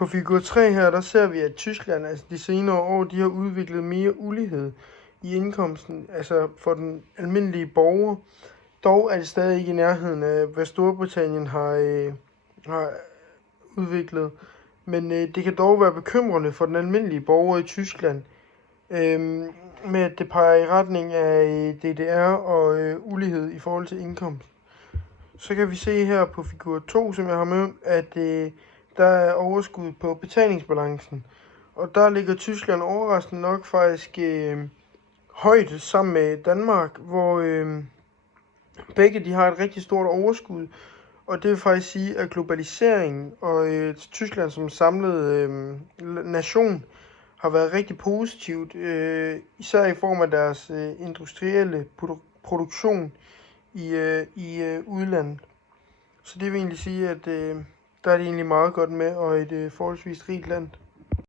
På figur 3 her, der ser vi, at Tyskland altså de senere år, de har udviklet mere ulighed i indkomsten, altså for den almindelige borger. Dog er det stadig ikke i nærheden af, hvad Storbritannien har udviklet. Men det kan dog være bekymrende for den almindelige borger i Tyskland, med at det peger i retning af DDR og ulighed i forhold til indkomst. Så kan vi se her på figur 2, som jeg har med, at der er overskud på betalingsbalancen. Og der ligger Tyskland overraskende nok faktisk højt sammen med Danmark, hvor begge de har et rigtig stort overskud. Og det vil faktisk sige, at globaliseringen og Tyskland som samlet nation har været rigtig positivt, især i form af deres industrielle produktion i udlandet. Så det vil egentlig sige, at der er det egentlig meget godt med, og et forholdsvis rigt land.